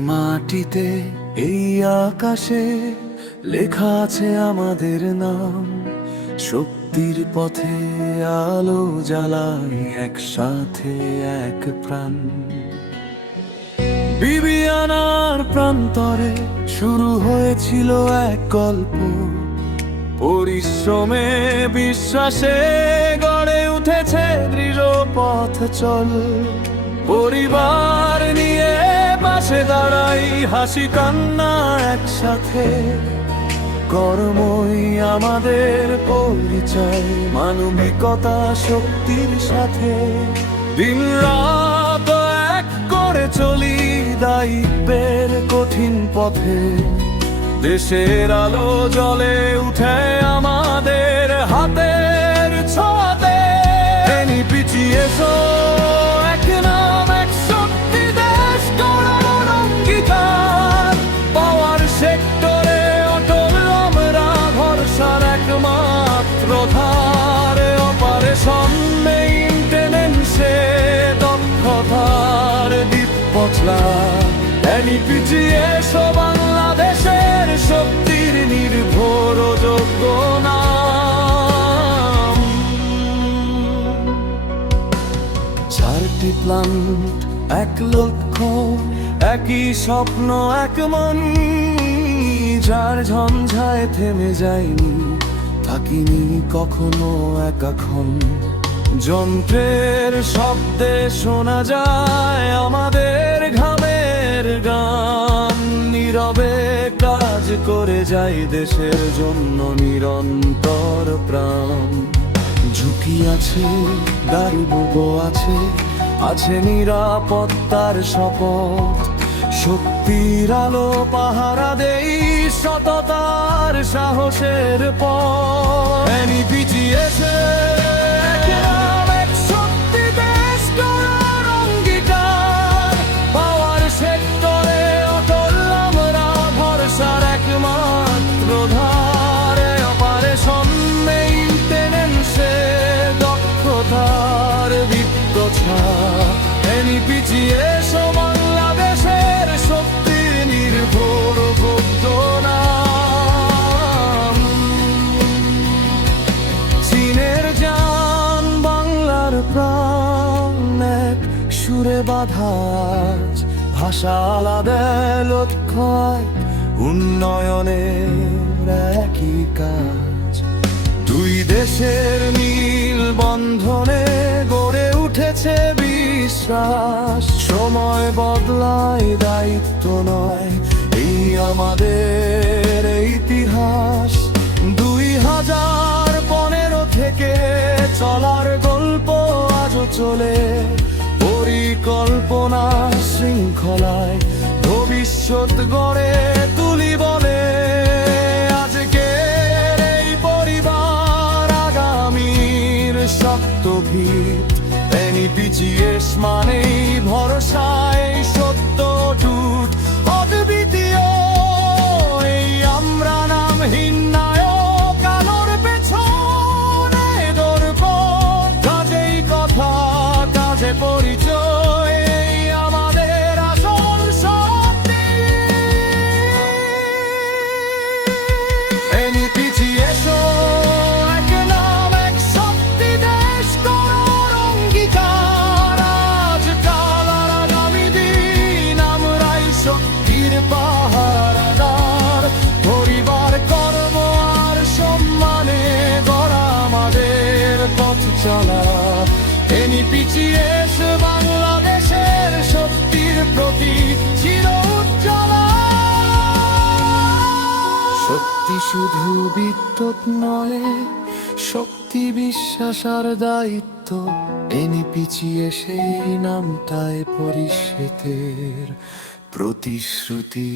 মাটিতে, এই আকাশে লেখা আছে আমাদের নাম। শক্তির পথে আলো জ্বালাই একসাথে এক প্রাণ। বিবিয়ানার প্রান্তরে শুরু হয়েছিল এক গল্প। পরিশ্রমে বিশ্বাসে গড়ে উঠেছে দৃঢ় পথ চল দাঁড়াই হাসি কান্না একসাথে। কর্মই আমাদের পরিচয়, মানবিকতা শক্তির সাথে। দিন রাত এক করে চলি দায়িত্বের কঠিন পথে। দেশের আলো জ্বলে উঠে আমাদের হাতের এনি পিছিয়ে এসো, বাংলাদেশের শক্তির নির্ভর যোগ্য নাম। চারটি প্লান্ট এক লক্ষ্য একই স্বপ্ন, এক মন। যার ঝঞ্ঝায় থেমে যায়নি, থাকিনি কখনো একাক্ষণ যন্ত্রের শব্দে শোনা যায় আমাদের যাই দেশের জন্য নিরন্তর প্রাণ। ঝুঁকি আছে দারিদ্র আছে আছে নিরাপত্তার শপথ। শক্তির আলো পাহারা দেই সততার সাহসের পর পিছিয়েছে বিদ্যছা এনি পিছিয়ে বাংলাদেশের শক্তি নির্ভর ভক্ত নাম চীনের জান বাংলার প্রাণ এক সুরে বাধাজ ভাষা আলাদা লক্ষ্য উন্নয়নের একই কাজ। দুই দেশের মিল বন্ধনে উঠেছে বিশ্বাস, সময় বদলায়, দায়িত্ব নয়। এই আমাদের ইতিহাস। দুই হাজার পনেরো থেকে চলার গল্প আজও চলে। পরিকল্পনা শৃঙ্খলায় ভবিষ্যৎ গড়ে তুলি বলে আজকের এই পরিবার আগামীর শক্ত ভিত এনি পিছিয়েস মানেই ভরসায় চলা। এনি পিছিয়ে বাংলাদেশের শক্তির প্রতি চির উজ্জ্বলা। শক্তি শুধু বিদ্যুৎ নয়, শক্তি বিশ্বাস আর দায়িত্ব। এনে পিছিয়ে সেই নামটায় পরিষেতের প্রতিশ্রুতি।